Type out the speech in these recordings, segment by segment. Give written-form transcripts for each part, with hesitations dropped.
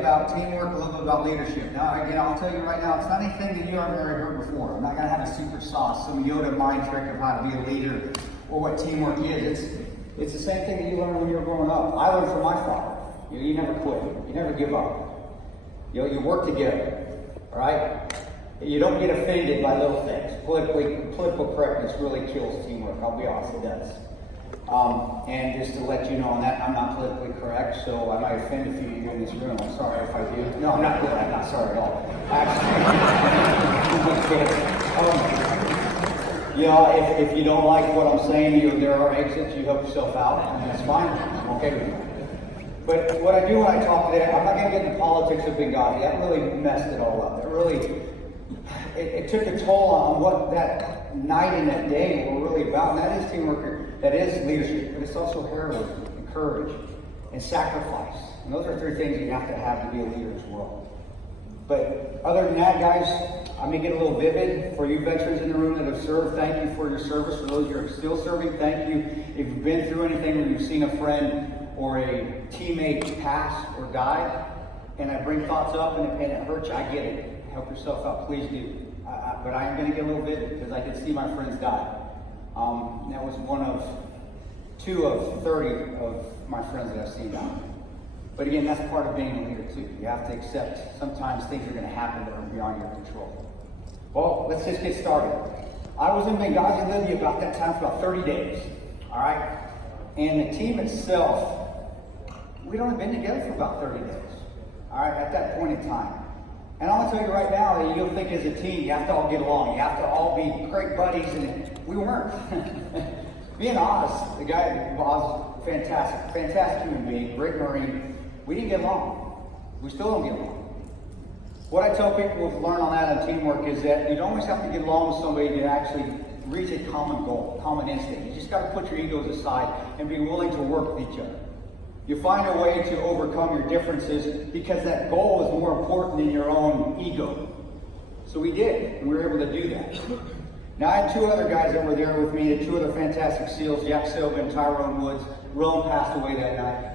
about teamwork, a little bit about leadership. Now, again, I'll tell you right now, it's not anything that you haven't already heard before. I'm not going to have a secret sauce, some Yoda mind trick of how to be a leader or what teamwork is. It's the same thing that you learned when you were growing up. I learned from my father. You never quit. You never give up. You work together. All right? You don't get offended by little things. Political correctness really kills teamwork. I'll be honest, it does. And just to let you know on that, I'm not politically correct, so I might offend a few of you in this room. I'm sorry if I do. No, I'm not good. I'm not sorry at all. Actually, if you don't like what I'm saying, there are exits. You help yourself out, and that's fine. I'm okay with that. But what I do when I talk today, I'm not going to get into politics of Benghazi. That really messed it all up. That really, it took a toll on what that night and that day were really about. And that is teamwork, that is leadership, but it's also heroism and courage and sacrifice. And those are three things you have to be a leader as well. But other than that, guys, I may get a little vivid. For you veterans in the room that have served, thank you for your service. For those who are still serving, thank you. If you've been through anything where you've seen a friend or a teammate pass or die, and I bring thoughts up and it hurts you, I get it. Help yourself out, please do. But I am going to get a little vivid because I did see my friends die. That was one of 2 of 30 of my friends that I've seen die. But again, that's part of being a leader too. You have to accept sometimes things are going to happen that are beyond your control. Well, let's just get started. I was in Benghazi, Libya about that time for about 30 days. All right? And the team itself, we'd only been together for about 30 days. All right, at that point in time. And I'm going to tell you right now that you'll think as a team, you have to all get along. You have to all be great buddies, and we weren't. Me and Oz, the guy, Oz, fantastic human being, great Marine. We didn't get along. We still don't get along. What I tell people to learn on that on teamwork is that you don't always have to get along with somebody to actually reach a common goal, common instinct. You just got to put your egos aside and be willing to work with each other. You find a way to overcome your differences because that goal is more important than your own ego. So we did, and we were able to do that. Now I had 2 other guys that were there with me, 2 other fantastic SEALs, Jack Silva and Tyrone Woods. Rowan passed away that night.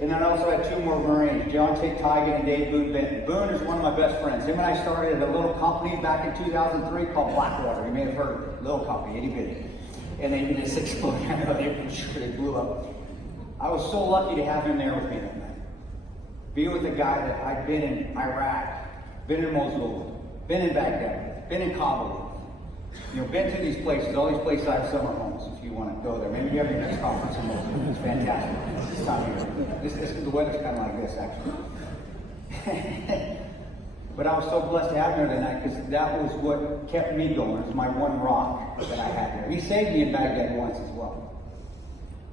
And then I also had 2 more Marines, John Tate Tigan and Dave Boone Benton. Boone is one of my best friends. Him and I started a little company back in 2003 called Blackwater. You may have heard of it. Little company, itty bitty. And they just exploded. They blew up. I was so lucky to have him there with me that night. Be with a guy that I'd been in Iraq, been in Mosul, been in Baghdad, been in Kabul. Been to these places. All these places I have summer homes if you want to go there. Maybe you have your next conference in Mosul. It's fantastic. This time of year. The weather's kind of like this, actually. But I was so blessed to have him there tonight because that was what kept me going. It was my one rock that I had there. He saved me in Baghdad once as well.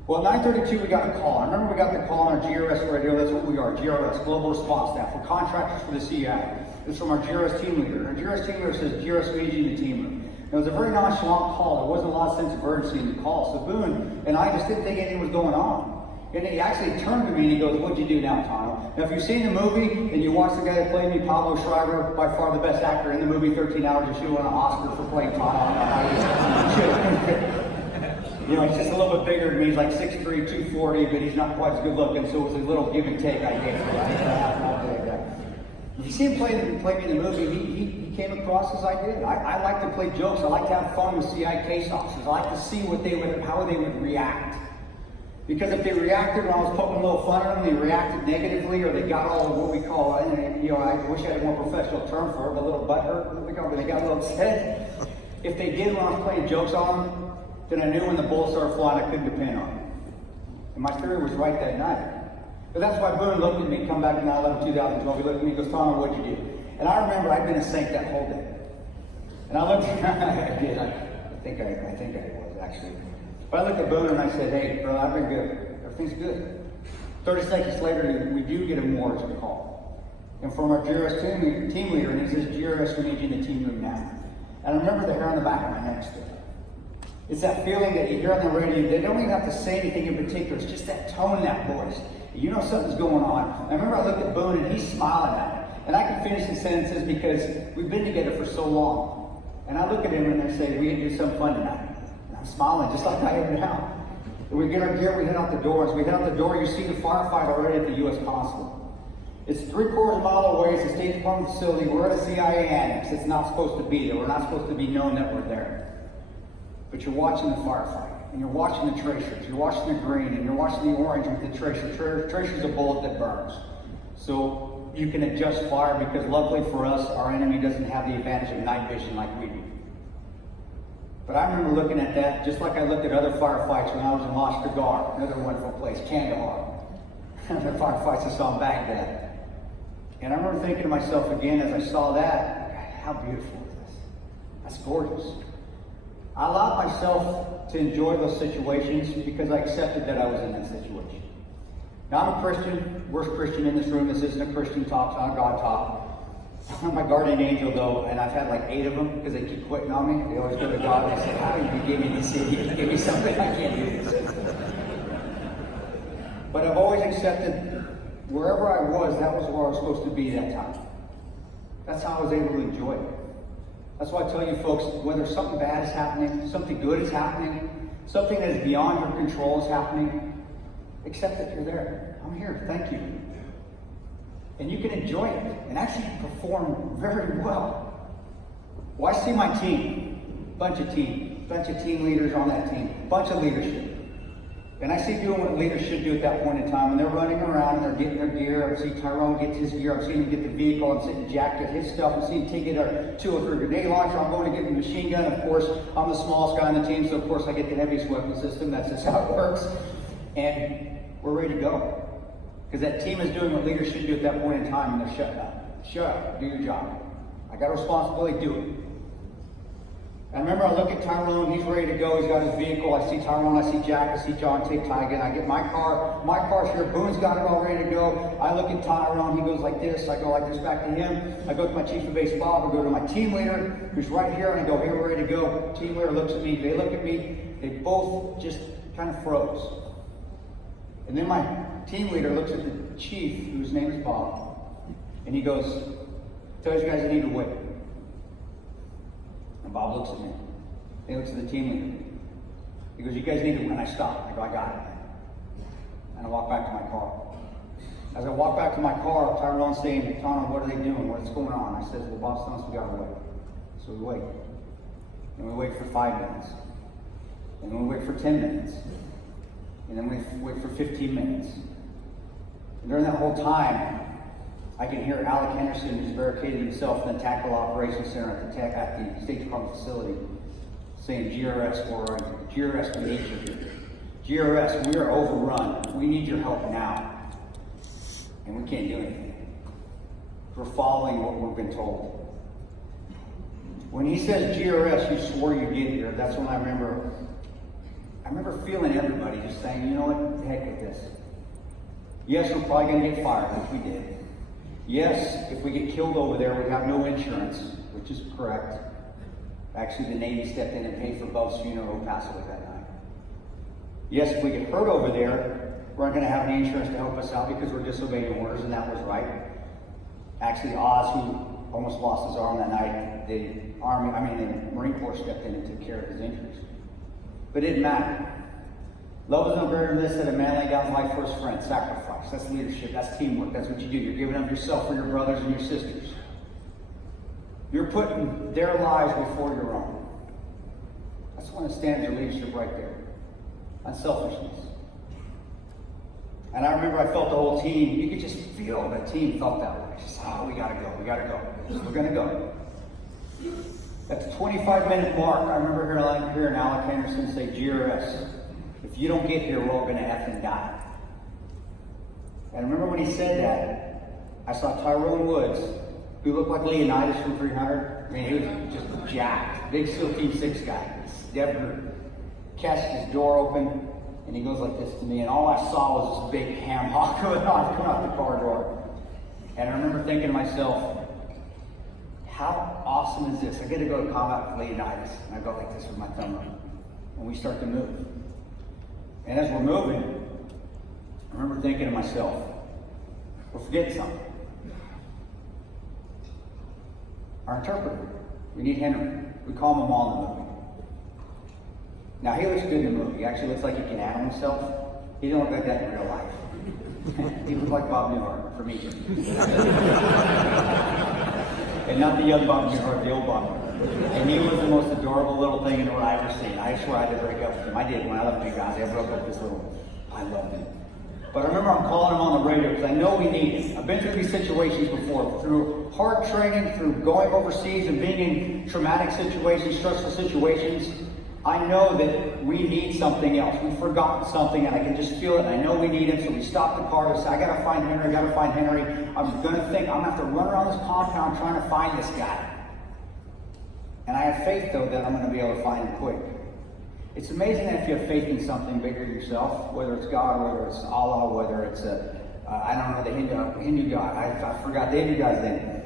Well, 9:32 we got a call. I remember we got the call on our GRS radio. That's what we are, GRS, Global Response Staff. We're contractors for the CIA. It's from our GRS team leader. Our GRS team leader says, GRS, we need you in the team room. It was a very nonchalant call. There wasn't a lot of sense of urgency in the call. So Boone and I just didn't think anything was going on. And he actually turned to me and he goes, what'd you do now, Tanto? Now, if you've seen the movie and you watch the guy that played me, Pablo Schreiber, by far the best actor in the movie, 13 Hours, and she won an Oscar for playing Tanto. He's just a little bit bigger than me. He's like 6'3", 240, but he's not quite as good looking, so it was a little give and take I gave him. If you see him play me in the movie, he came across as I did. I like to play jokes. I like to have fun with CIA case officers. I like to see how they would react. Because if they reacted when I was poking a little fun at them, they reacted negatively, or they got all of what we call, I wish I had a more professional term for it, but a little butthurt, when they got a little upset. If they did when I was playing jokes on them, then I knew when the bullets started flying, I couldn't depend on it. And my theory was right that night. But that's why Boone looked at me, come back to 9/11/2012, he looked at me and goes, Tanto, what'd you do? And I remember I'd been a saint that whole day. And I looked at him, I think I was actually. But I looked at Boone and I said, hey, brother, I've been good. Everything's good. 30 seconds later, we do get a mortgage call. And from our GRS team leader, and he says, GRS, we need you in the team room now. And I remember the hair on the back of my neck still. It's that feeling that you hear on the radio. They don't even have to say anything in particular. It's just that tone in that voice. You know something's going on. I remember I looked at Boone and he's smiling at me. And I can finish the sentences because we've been together for so long. And I look at him and I say, we can do something fun tonight. And I'm smiling just like I am now. And we get our gear, we head out the door. As we head out the door, you see the firefighter already at the U.S. consulate. It's 3/4 mile away. It's a State Department facility. We're at a CIA annex. It's not supposed to be there. We're not supposed to be known that we're there. But you're watching the firefight, and you're watching the tracers. You're watching the green, and you're watching the orange with the tracer. Tracer's a bullet that burns. So you can adjust fire because luckily for us, our enemy doesn't have the advantage of night vision like we do. But I remember looking at that just like I looked at other firefights when I was in Lashkar, another wonderful place, Kandahar. Other firefights I saw in Baghdad. And I remember thinking to myself again as I saw that, how beautiful is this? That's gorgeous. I allowed myself to enjoy those situations because I accepted that I was in that situation. Now I'm a Christian, worst Christian in this room. This isn't a Christian talk, it's not a God talk. I'm my guardian angel though, and I've had like 8 of them because they keep quitting on me. They always go to God and they say, how do you give me this? You give me something, I can't do this. But I've always accepted wherever I was, that was where I was supposed to be that time. That's how I was able to enjoy it. That's why I tell you folks, whether something bad is happening, something good is happening, something that is beyond your control is happening, accept that you're there. I'm here, thank you. And you can enjoy it and actually perform very well. Well, I see my team, bunch of team leaders on that team, bunch of leadership. And I see doing what leaders should do at that point in time. When they're running around and they're getting their gear, I see Tyrone get his gear, I'm seeing him get the vehicle, I'm seeing Jack get his stuff, I'm seeing T get a 203 grenade launcher, I'm going to get the machine gun. Of course, I'm the smallest guy on the team, so of course I get the heaviest weapon system. That's just how it works. And we're ready to go. Because that team is doing what leaders should do at that point in time, and they're shut up. Shut up, do your job. I got a responsibility, do it. I remember I look at Tyrone, he's ready to go, he's got his vehicle, I see Tyrone, I see Jack, I see John take Tygan, I get my car's here, Boone's got it all ready to go. I look at Tyrone, he goes like this, I go like this back to him, I go to my chief of base, Bob, I go to my team leader, who's right here, and I go, hey, we're ready to go. Team leader looks at me, they look at me, they both just kind of froze. And then my team leader looks at the chief, whose name is Bob, and he goes, tell you guys I need to wait. And Bob looks at me. He looks at the team leader. He goes, you guys need to win. I stop. I go, I got it. And I walk back to my car. As I walk back to my car, Tyrone's saying, Tanto, what are they doing? What's going on? I said, well, Bob's telling us we gotta wait. So we wait. And we wait for 5 minutes. And then we wait for 10 minutes. And then we wait for 15 minutes. And during that whole time, I can hear Alec Henderson, who's barricaded himself in the Tactical Operations Center at the State Department facility, saying, GRS, GRS, we need you. GRS, we are overrun. We need your help now. And we can't do anything. We're following what we've been told. When he says GRS, you swore you'd get here, that's when I remember feeling everybody just saying, you know what, the heck with this. Yes, we're probably going to get fired, which we did. Yes, if we get killed over there, we have no insurance, which is correct. Actually, the Navy stepped in and paid for Bub's funeral in Paso that night. Yes, if we get hurt over there, we aren't going to have any insurance to help us out because we're disobeying orders, and that was right. Actually, Oz, who almost lost his arm that night, the Marine Corps stepped in and took care of his injuries. But it didn't matter. Love is unbearable that a man laid down his life for his friends. Sacrifice. That's leadership. That's teamwork. That's what you do. You're giving up yourself for your brothers and your sisters. You're putting their lives before your own. That's one of the standards of leadership right there. Unselfishness. And I remember I felt the whole team. You could just feel the team felt that way. Just, we gotta go. We gotta go. We're gonna go. At the 25-minute mark, I remember hearing Alec Henderson say, GRS. If you don't get here, we're all going to effing die. And I remember when he said that, I saw Tyrone Woods, who looked like Leonidas from 300. I mean, he was just jacked. Big SEAL Team 6 guy. Never catched his door open, and he goes like this to me, and all I saw was this big ham hock coming out the car door. And I remember thinking to myself, how awesome is this? I get to go to combat with Leonidas, and I go like this with my thumb up, and we start to move. And as we're moving, I remember thinking to myself, we're forgetting something. Our interpreter. We need Henry. We call him all in the movie. Now, he looks good in the movie. He actually looks like he can handle himself. He don't look like that in real life. He looked like Bob Newhart for me. And not the young Bob Newhart, the old Bob Newhart. And he was the most adorable little thing in the world I've ever seen. I swear I had to break up with him. I did when I left Big Guys. I broke up with this little, I loved him. But I remember I'm calling him on the radio because I know we need him. I've been through these situations before, through hard training, through going overseas and being in traumatic situations, stressful situations. I know that we need something else. We've forgotten something and I can just feel it. And I know we need him, so we stopped the car and said, I gotta find Henry, I gotta find Henry. I'm gonna think, I'm gonna have to run around this compound trying to find this guy. And I have faith though that I'm gonna be able to find him quick. It's amazing that if you have faith in something bigger than yourself, whether it's God, whether it's Allah, whether it's I don't know, the Hindu God, I forgot the Hindu God's name.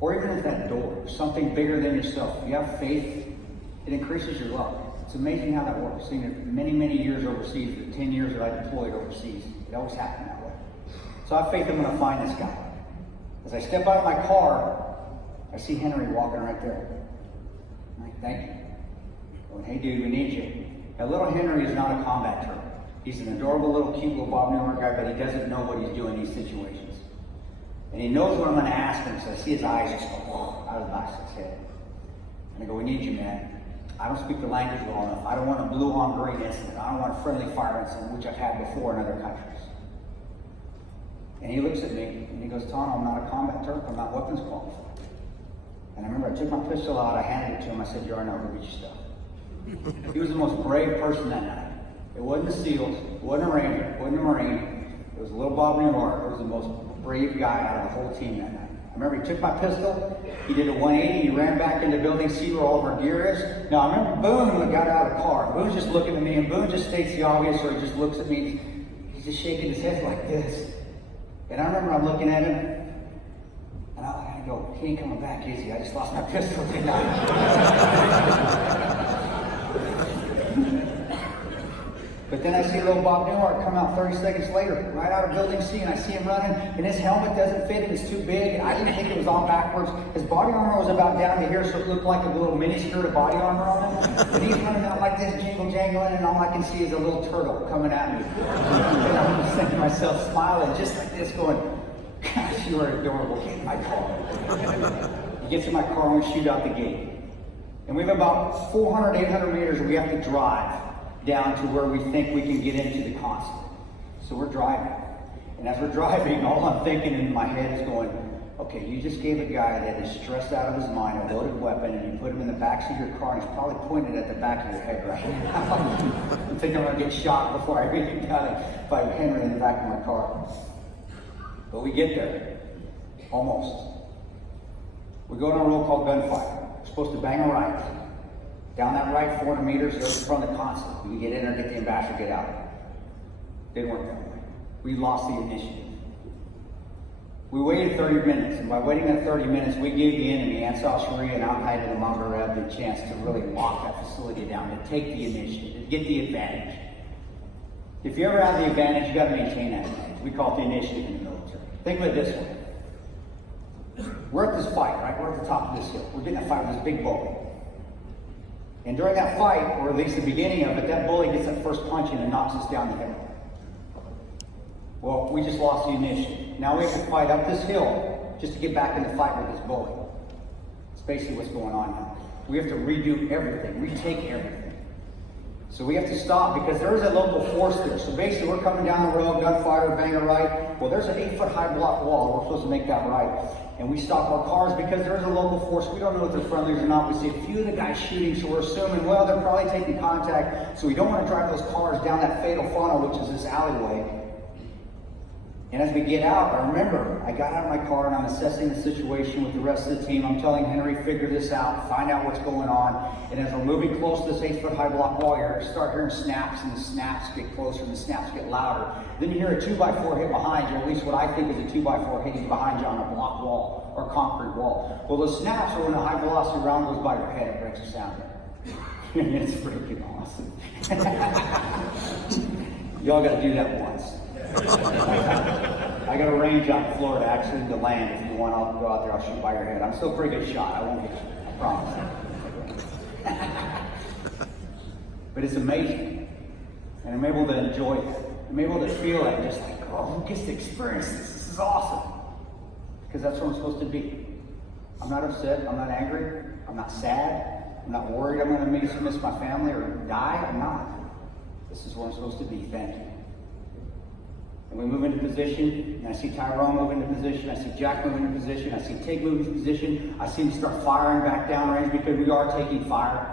Or even if that door, something bigger than yourself, if you have faith, it increases your luck. It's amazing how that works. Seen it many, many years overseas, the 10 years that I deployed overseas. It always happened that way. So I have faith I'm going to find this guy. As I step out of my car, I see Henry walking right there. I'm like, thank you. Going, hey dude, we need you. Now little Henry is not a combat term. He's an adorable little cute little Bob Newhart guy, but he doesn't know what he's doing in these situations. And he knows what I'm going to ask him, so I see his eyes just go out of the back of his head. And I go, we need you, man. I don't speak the language well enough. I don't want a blue on green incident. I don't want a friendly fire incident, which I've had before in other countries. And he looks at me and he goes, Tanto, I'm not a combat Turk. I'm not weapons qualified. And I remember I took my pistol out, I handed it to him. I said, you're not going to get your stuff. He was the most brave person that night. It wasn't the SEALs, it wasn't a Ranger, it wasn't a Marine. It was a little Bob Newhart. It was the most brave guy out of the whole team that night. I remember he took my pistol, he did a 180, he ran back into building C where all of our gear is. Now I remember Boone got out of the car. Boone's just looking at me, and Boone just states the obvious, or he just looks at me, he's just shaking his head like this. And I remember I'm looking at him, and I go, he ain't coming back, is he? I just lost my pistol tonight. But then I see little Bob Newhart come out 30 seconds later, right out of building C, and I see him running, and his helmet doesn't fit him, it's too big, and I didn't think it was on backwards. His body armor was about down to here, so it looked like a little mini skirt of body armor on him. And he's running out like this, jingle jangling, and all I can see is a little turtle coming at me. And I'm just thinking to myself, smiling, just like this, going, gosh, you are adorable, get in my car. He gets in my car, and we shoot out the gate. And we have about 400, 800 meters we have to drive down to where we think we can get into the consulate. So we're driving. And as we're driving, all I'm thinking in my head is going, okay, you just gave a guy that is stressed out of his mind a loaded weapon, and you put him in the backseat of your car, and he's probably pointed at the back of your head right now. I'm thinking I'm going to get shot before I really get down by Henry in the back of my car. But we get there. Almost. We go on a roll called gunfight. We're supposed to bang a right. Down that right 400 meters, there's in front of the consulate. We can get in there, get the ambassador, get out. Didn't work that way. We lost the initiative. We waited 30 minutes, and by waiting that 30 minutes, we gave the enemy, Ansar Sharia and Al-Qaeda and Maghreb, the chance to really lock that facility down, to take the initiative, to get the advantage. If you ever have the advantage, you got to maintain that advantage. We call it the initiative in the military. Think of it this way. We're at this fight, right? We're at the top of this hill. We're getting a fight with this big bully. And during that fight, or at least the beginning of it, that bully gets that first punch in and knocks us down the hill. Well, we just lost the initiative. Now we have to fight up this hill just to get back in the fight with this bully. It's basically what's going on now. We have to redo everything, retake everything. So we have to stop because there is a local force there. So basically we're coming down the road, gunfighter, banger right. Well, there's an 8-foot high block wall. We're supposed to make that right. And we stop our cars because there is a local force. We don't know if they're friendlies or not. We see a few of the guys shooting, so we're assuming, well, they're probably taking contact. So we don't want to drive those cars down that fatal funnel, which is this alleyway. And as we get out, I remember, I got out of my car and I'm assessing the situation with the rest of the team. I'm telling Henry, figure this out, find out what's going on. And as we're moving close to this 8-foot high block wall, you start hearing snaps, and the snaps get closer and the snaps get louder. Then you hear a 2x4 hit behind you, or at least what I think is a 2x4 hitting behind you on a block wall or concrete wall. Well, those snaps are when a high velocity round goes by your head, it breaks a sound. It's freaking awesome. Y'all got to do that once. I got a range out in Florida, actually, to land. If you want, I'll go out there, I'll shoot by your head. I'm still a pretty good shot. I won't get you. I promise. But it's amazing. And I'm able to enjoy it. I'm able to feel it, just like, oh, who gets to experience this? This is awesome. Because that's what I'm supposed to be. I'm not upset, I'm not angry, I'm not sad, I'm not worried I'm going to miss my family or die. I'm not. This is what I'm supposed to be. Thank you. And we move into position, and I see Tyrone move into position, I see Jack move into position, I see Tig move into position, I see him start firing back downrange because we are taking fire.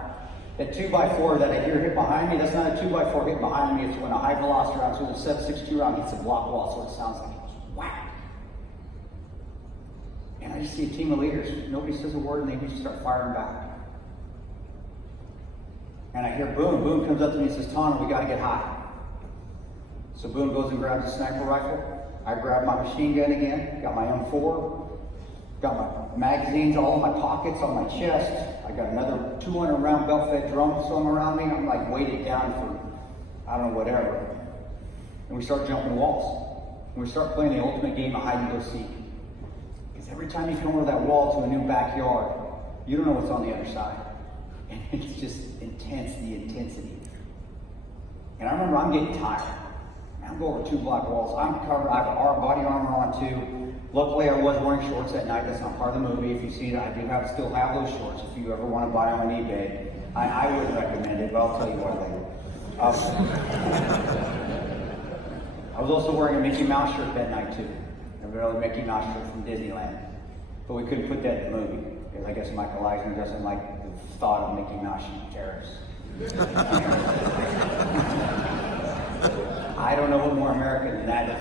That 2x4 that I hear hit behind me, that's not a 2x4 hit behind me, it's when a high velocity round, so the 7.62 round hits the block wall, so it sounds like it goes whack. And I just see a team of leaders, nobody says a word, and they just start firing back. And I hear Boone. Boone comes up to me and says, Tanto, we got to get high. So Boone goes and grabs a sniper rifle. I grab my machine gun again, got my M4, got my magazines all in my pockets, on my chest. I got another 200 round belt-fed drum somewhere around me. I'm like weighted down for, I don't know, whatever. And we start jumping walls. And we start playing the ultimate game of hide and go seek. Because every time you come over that wall to a new backyard, you don't know what's on the other side. And it's just intense, the intensity. And I remember I'm getting tired. I'm going over 2 block walls. I'm covered. I have body armor on too. Luckily, I was wearing shorts that night. That's not part of the movie. If you see it, I do still have those shorts. If you ever want to buy them on eBay, I would recommend it, but I'll tell you why later. I was also wearing a Mickey Mouse shirt that night too. A really Mickey Mouse shirt from Disneyland. But we couldn't put that in the movie because I guess Michael Eisner doesn't like the thought of Mickey Mouse shooting terrorists. I don't know what more American than that is.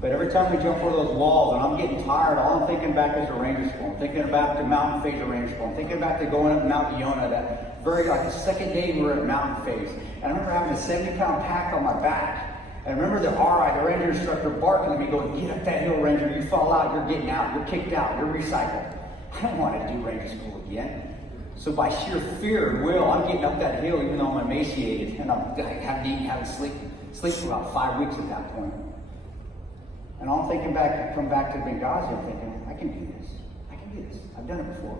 But every time we jump over those walls and I'm getting tired, all I'm thinking back is the Ranger School. I'm thinking back to Mountain Phase of Ranger School. I'm thinking back to going up Mount Iona, that very, like the second day we were at Mountain Phase. And I remember having a 70-pound pack on my back. And I remember the RI, the Ranger instructor, barking at me going, get up that hill, Ranger, you fall out, you're getting out, you're kicked out, you're recycled. I don't want to do Ranger School again. So by sheer fear and will, I'm getting up that hill even though I'm emaciated and I haven't eaten, haven't sleep for about 5 weeks at that point. And I'm thinking back, come back to Benghazi, I'm thinking, I can do this. I can do this. I've done it before.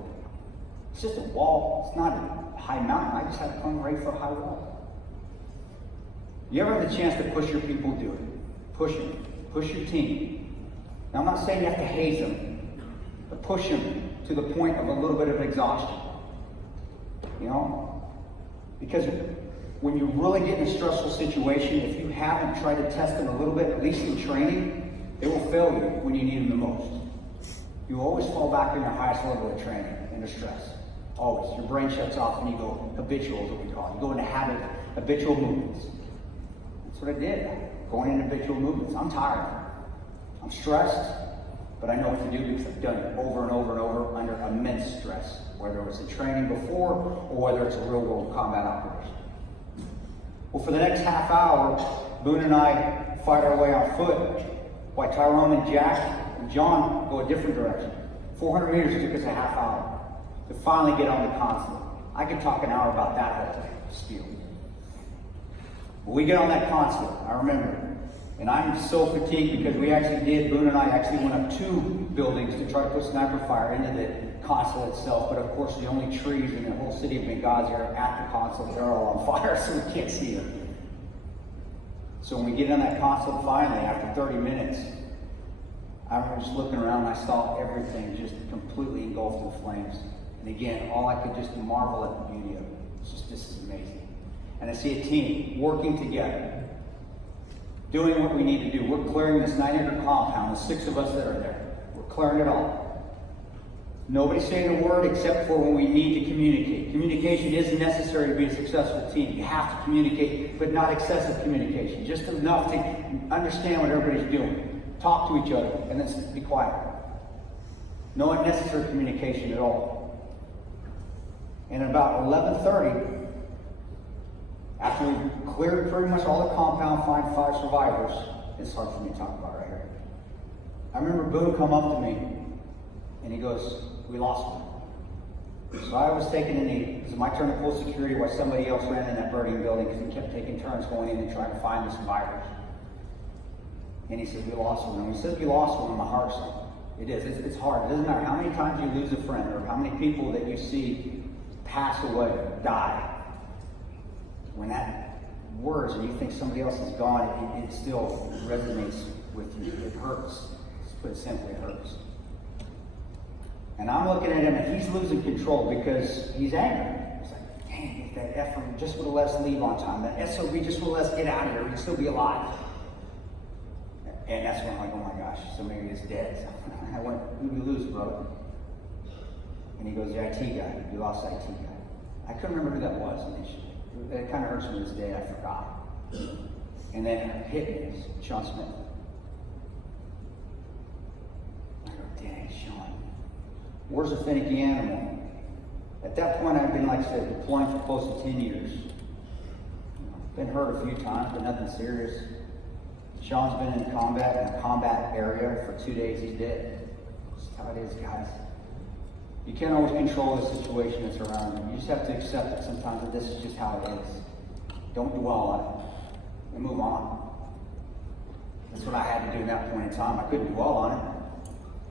It's just a wall. It's not a high mountain. I just had to come ready for a high wall. You ever have the chance to push your people, do it. Push them. Push your team. Now, I'm not saying you have to haze them, but push them to the point of a little bit of exhaustion. You know? Because when you really get in a stressful situation, if you haven't tried to test them a little bit, at least in training, they will fail you when you need them the most. You always fall back in your highest level of training, under stress. Always. Your brain shuts off and you go habitual is what we call it. You go into habitual movements. That's what I did. Going into habitual movements. I'm tired. I'm stressed, but I know what to do because I've done it over and over and over under immense stress, whether it was in training before or whether it's a real world combat operation. Well, for the next half hour, Boone and I fight our way on foot, while Tyrone and Jack and John go a different direction. 400 meters took us a half hour to finally get on the console. I could talk an hour about that whole spiel. But we get on that console, I remember. And I'm so fatigued because Boone and I actually went up 2 buildings to try to put sniper fire into the console itself. But of course, the only trees in the whole city of Benghazi are at the console. They're all on fire, so we can't see them. So when we get on that console finally, after 30 minutes, I remember just looking around and I saw everything just completely engulfed in flames. And again, all I could just marvel at the beauty of it. It's just, this is amazing. And I see a team working together, doing what we need to do. We're clearing this 9-acre compound, the 6 of us that are there. We're clearing it all. Nobody's saying a word except for when we need to communicate. Communication is necessary to be a successful team. You have to communicate, but not excessive communication. Just enough to understand what everybody's doing. Talk to each other, and then be quiet. No unnecessary communication at all. And at about 11:30, after we've cleared pretty much all the compound, find 5 survivors, it's hard for me to talk about right here. I remember Boone come up to me, and he goes, we lost one. So I was taking a knee. It was my turn to pull security while somebody else ran in that burning building because he kept taking turns going in and trying to find the survivors. And he said, we lost one. And when he said we lost one, my heart sunk. It is. It's hard. It doesn't matter how many times you lose a friend or how many people that you see pass away, die. When that words and you think somebody else is gone, it still resonates with you. It hurts. Just put it simply, it hurts. And I'm looking at him and he's losing control because he's angry. He's like, dang, if that effer just would have let us leave on time. That SOB just would have let us get out of here. We'd still be alive. And that's when I'm like, oh my gosh, so maybe it's dead. I went, who did we lose, brother? And he goes, the IT guy. We lost the IT guy. I couldn't remember who that was initially. It kind of hurts me to this day, I forgot. And then it hit me, it's Sean Smith. I go, dang, Sean. Where's a finicky animal? At that point, I've been, like I said, deploying for close to 10 years. Been hurt a few times, but nothing serious. Sean's been in a combat area for 2 days, he's dead. That's how it is, guys. You can't always control the situation that's around you. You just have to accept it sometimes that this is just how it is. Don't dwell on it and move on. That's what I had to do at that point in time. I couldn't dwell on it.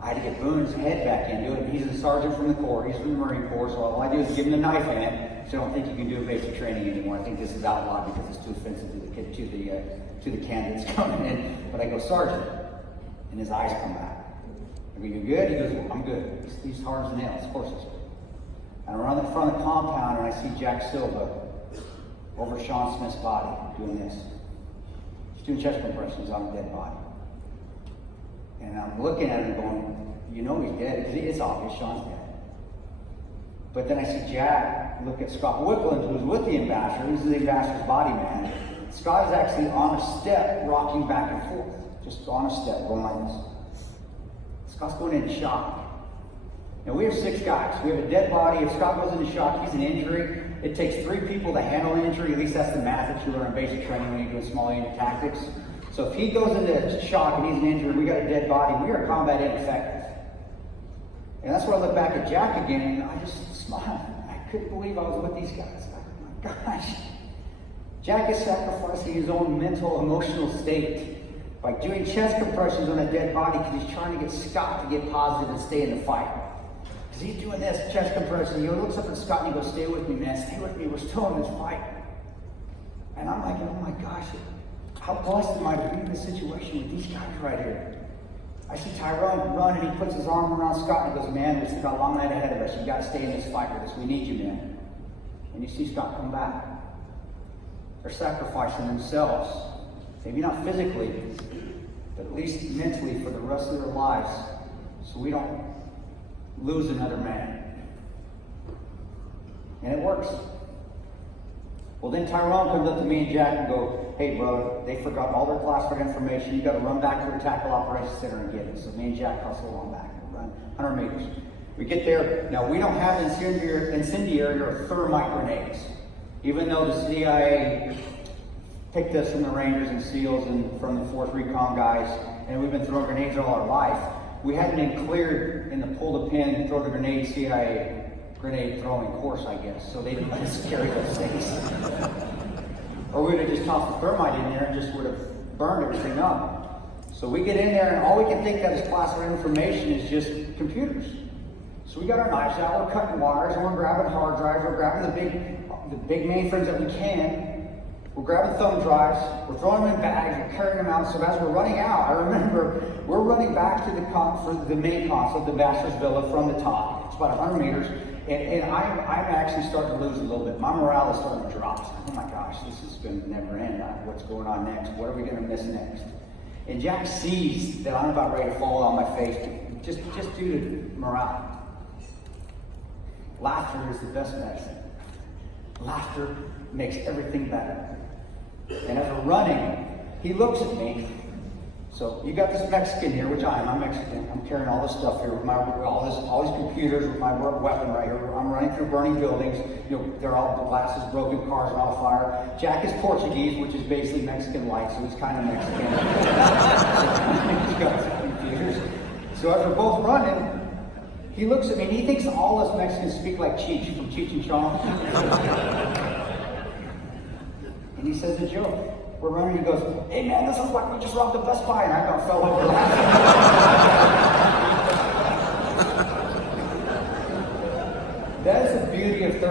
I had to get Boone's head back into it. He's a sergeant from the Corps. He's from the Marine Corps, so all I do is give him the knife hand. So I don't think you can do a basic training anymore. I think this is outlawed because it's too offensive to the candidates coming in. But I go, Sergeant, and his eyes come back. I go, you good? He goes, well, I'm good. He's hard as nails. Of course he's good. And I run in front of the compound and I see Jack Silva over Sean Smith's body doing this. He's doing chest compressions on a dead body. And I'm looking at him going, you know he's dead, because it's obvious Sean's dead. But then I see Jack look at Scott Wickland, who's with the ambassador. He's the ambassador's body man. Scott is actually on a step, rocking back and forth. Just on a step, going like this. Scott's going into shock. Now we have 6 guys. We have a dead body. If Scott goes into shock, he's an injury. It takes 3 people to handle an injury. At least that's the math that you learn in basic training when you're doing small unit tactics. So if he goes into shock and he's an injury, we got a dead body, we are combat ineffective. And that's where I look back at Jack again and I just smiled. I couldn't believe I was with these guys. Oh my gosh. Jack is sacrificing his own mental, emotional state by doing chest compressions on a dead body because he's trying to get Scott to get positive and stay in the fight. Because he's doing this chest compression. He looks up at Scott and he goes, stay with me, man, stay with me. We're still in this fight. And I'm like, oh my gosh, how blessed am I to be in this situation with these guys right here? I see Tyrone run and he puts his arm around Scott and he goes, man, we've got a long night ahead of us. You got to stay in this fight with us. We need you, man. And you see Scott come back. They're sacrificing themselves. Maybe not physically, but at least mentally for the rest of their lives so we don't lose another man. And it works. Well, then Tyrone comes up to me and Jack and go, hey, brother, they forgot all their classified information. You got to run back to the Tackle Operations Center and get it. So me and Jack hustle along back and run 100 meters. We get there. Now, we don't have incendiary or thermite grenades. Even though the CIA picked us from the Rangers and SEALs and from the 4th Recon guys, and we've been throwing grenades all our life, we hadn't been cleared in the pull the pin, throw the grenade CIA grenade throwing course, I guess. So they didn't let us carry those things. Or we would have just tossed the thermite in there and just would have burned everything up. So we get in there and all we can think that is classified information is just computers. So we got our knives out, we're cutting wires, and we're grabbing hard drives, we're grabbing the big mainframes that we can. We're grabbing thumb drives, we're throwing them in bags, we're carrying them out. So as we're running out, I remember we're running back to the main console, the Ambassador's Villa from the top. It's about 100 meters. And I'm actually starting to lose a little bit. My morale is starting to drop. Oh my gosh, this is going to never end. What's going on next? What are we going to miss next? And Jack sees that I'm about ready to fall on my face, just due to morale. Laughter is the best medicine. Laughter makes everything better. And as we're running, he looks at me. So you got this Mexican here, which I'm Mexican. I'm carrying all this stuff here with all these computers with my weapon right here. I'm running through burning buildings. You know, they're all glasses, broken cars, and all fire. Jack is Portuguese, which is basically Mexican light, so he's kind of Mexican. He's got some computers. So as we're both running, he looks at me and he thinks all us Mexicans speak like Cheech from Cheech and Chong. And he says a joke. We're running, he goes, hey man, this looks like we just robbed a Best Buy, and I about fell over laughing.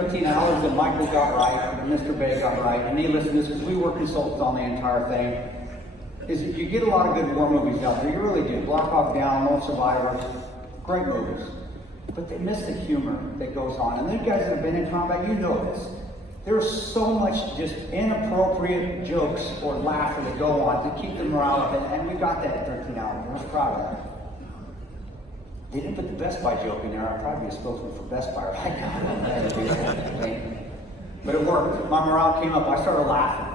13 hours that Michael got right, and Mr. Bay got right, and needless to this, because we were consultants on the entire thing, is that you get a lot of good war movies out there. You really do. Black Hawk Down, Lone Survivor, great movies. But they miss the humor that goes on. And these guys that have been in combat, you know this. There's so much just inappropriate jokes or laughter that go on to keep the morale up, and we got that at 13 hours. I was proud of that. They didn't put the Best Buy joke in there. I'd probably be a spokesman for Best Buy right now. But it worked. My morale came up. I started laughing.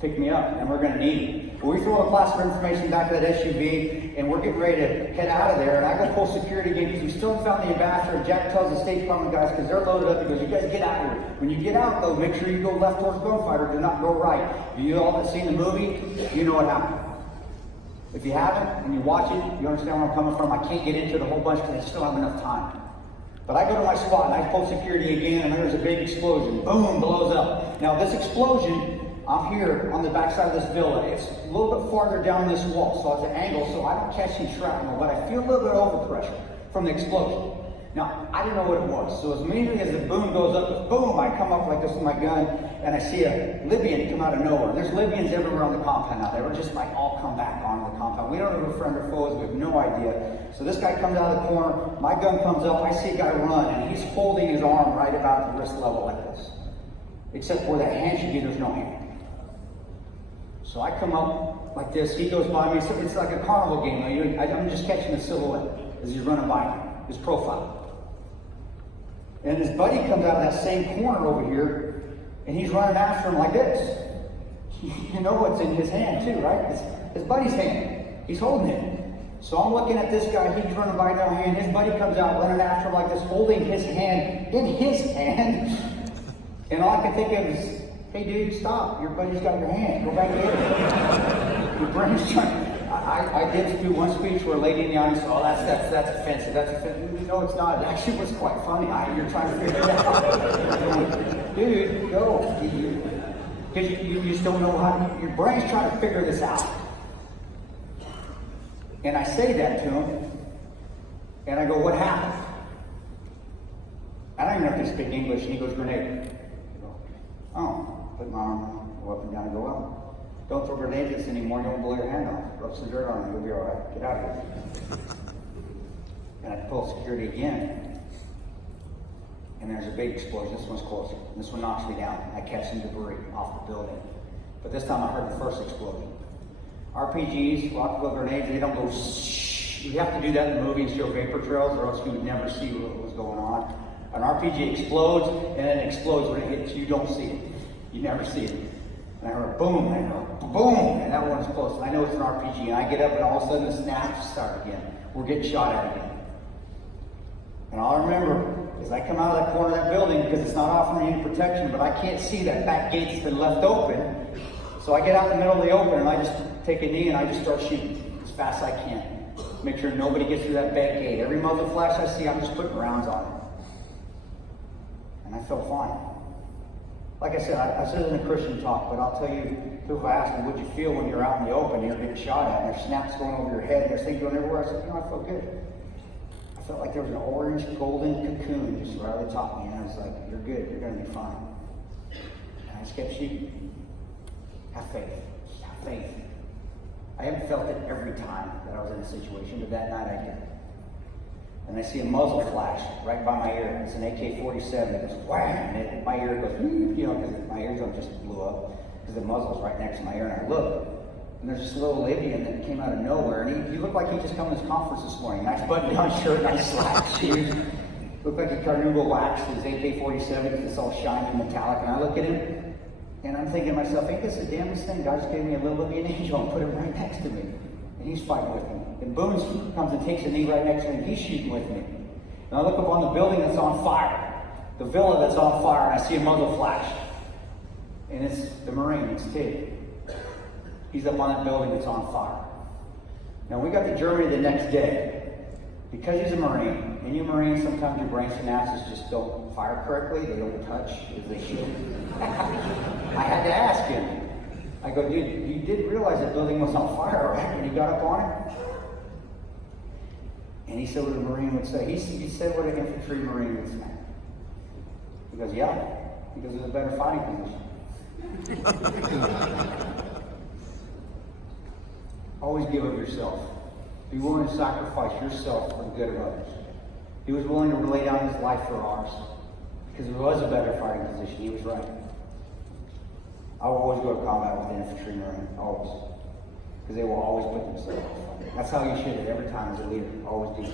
Picked me up, and we're going to need it. But we throw the classified information back to that SUV, and we're getting ready to head out of there. And I go pull security again because we still haven't found the ambassador. Jack tells the State Department guys, because they're loaded up, he goes, you guys get out here. When you get out, though, make sure you go left towards Gunfighter. Do not go right. You all that seen the movie, you know what happened. If you haven't, and you watch it, you understand where I'm coming from. I can't get into it a whole bunch because I still have enough time. But I go to my spot, and I pull security again, and there's a big explosion. Boom, blows up. Now, this explosion, I'm here on the backside of this villa. It's a little bit farther down this wall, so it's an angle, so I don't catch any shrapnel, but I feel a little bit of overpressure from the explosion. Now, I didn't know what it was, so as immediately as the boom goes up, boom, I come up like this with my gun, and I see a Libyan come out of nowhere. There's Libyans everywhere on the compound now. They were just like all come back onto the compound. We don't know who friend or foe is, we have no idea. So this guy comes out of the corner, my gun comes up, I see a guy run, and he's holding his arm right about the wrist level like this. Except where that hand should be, there's no hand. So I come up like this, he goes by me, it's like a carnival game. I'm just catching the silhouette as he's running by me, his profile. And his buddy comes out of that same corner over here, and he's running after him like this. You know what's in his hand too, right? It's his buddy's hand. He's holding it. So I'm looking at this guy, he's running by no hand, his buddy comes out running after him like this, holding his hand in his hand. And all I can think of is, hey dude, stop. Your buddy's got your hand. Go back get it. Your brain's trying. I did do one speech where a lady in the audience said, oh, that's offensive. That's offensive. No, it's not. It actually was quite funny. You're trying to figure it out. Dude, go. Because you just don't know how to, your brain's trying to figure this out. And I say that to him, and I go, what happened? I don't even know if they speak English, and he goes, grenade. I go, oh. Put my arm, go up and down and go up. Don't throw grenades at us anymore, don't blow your hand off. Rub some dirt on it, you'll be all right. Get out of here. And I pull security again. And there's a big explosion. This one's closer. And this one knocks me down. I catch some debris off the building. But this time I heard the first explosion. RPGs, rocket grenades, they don't go shh. You have to do that in the movie and show vapor trails, or else you would never see what was going on. An RPG explodes, and then it explodes when it hits. You don't see it. You never see it. And I heard boom, and I heard boom, and that one's close. And I know it's an RPG, and I get up, and all of a sudden the snaps start again. We're getting shot at again. And all I remember is I come out of that corner of that building because it's not offering any protection, but I can't see that back gate that's been left open. So I get out in the middle of the open, and I just take a knee, and I just start shooting as fast as I can. Make sure nobody gets through that back gate. Every muzzle flash I see, I'm just putting rounds on it. And I felt fine. Like I said, I said it in a Christian talk, but I'll tell you, if I ask me, what'd you feel when you're out in the open, you're getting shot at, and there's snaps going over your head, and there's things going everywhere? I said, I felt good. I felt like there was an orange, golden cocoon just right over the top of me, and I was like, you're good, you're going to be fine. And I just kept shooting. Have faith. Have faith. I haven't felt it every time that I was in a situation, but that night I did. And I see a muzzle flash right by my ear. It's an AK-47. It goes wham, and my ear goes, because my eardrum just blew up because the muzzle's right next to my ear. And I look, and there's this little Libyan that came out of nowhere, and he looked like he just come to this conference this morning. Nice button-down shirt, nice slacks, shoes. Looked like he carnauba waxed his AK-47 because it's all shiny and metallic. And I look at him, and I'm thinking to myself, ain't this the damnest thing? God just gave me a little Libyan angel and put him right next to me. And he's fighting with me. And Boone's comes and takes a knee right next to me, and he's shooting with me. And I look up on the building that's on fire, the villa that's on fire, and I see a muzzle flash. And it's the Marine, it's Tig. He's up on that building that's on fire. Now we got to Germany the next day. Because he's a Marine, and you Marines, sometimes your brain synapses just don't fire correctly, they don't touch as they should. I had to ask him. I go, dude, you did realize the building was on fire, right, when you got up on it? And he said what a Marine would say. He said what an infantry Marine would say. He goes, yeah, because it's a better fighting position. Always give of yourself. Be willing to sacrifice yourself for the good of others. He was willing to lay down his life for ours because it was a better fighting position. He was right. I will always go to combat with the infantry and marine, always. Because they will always put themselves on. That's how you should have every time as a leader. Always do.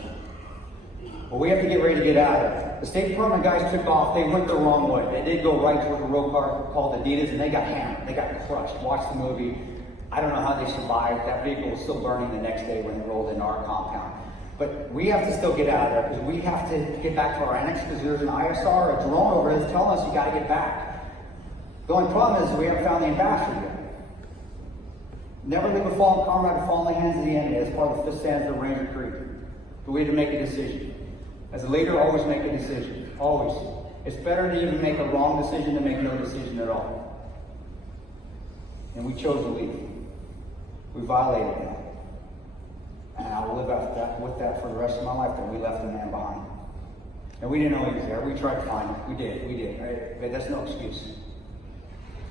But we have to get ready to get out of there. The State Department guys took off. They went the wrong way. They did go right toward a road car called Adidas, and they got hammered. They got crushed. Watch the movie. I don't know how they survived. That vehicle was still burning the next day when they rolled into our compound. But we have to still get out of there because we have to get back to our annex because there's an ISR, a drone over there that's telling us you got to get back. The only problem is we haven't found the ambassador yet. Never leave a fallen comrade to fall in the hands of the enemy. That's part of the 5th stanza of Ranger Creed. But we have to make a decision. As a leader, always make a decision. Always. It's better to even make a wrong decision than make no decision at all. And we chose to leave. We violated that. And I will live with that for the rest of my life, that we left a man behind. And we didn't know he was there. We tried to find him. We did. Right? But that's no excuse.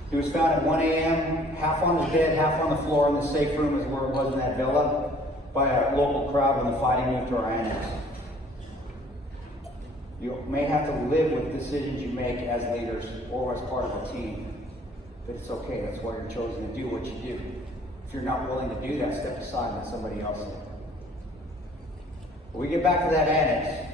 He was found at 1 a.m., half on his bed, half on the floor in the safe room is where it was in that villa, by a local crowd when the fighting moved to our annex. You may have to live with decisions you make as leaders or as part of a team. But it's okay. That's why you're chosen to do what you do. If you're not willing to do that, step aside and let somebody else do it. We get back to that annex,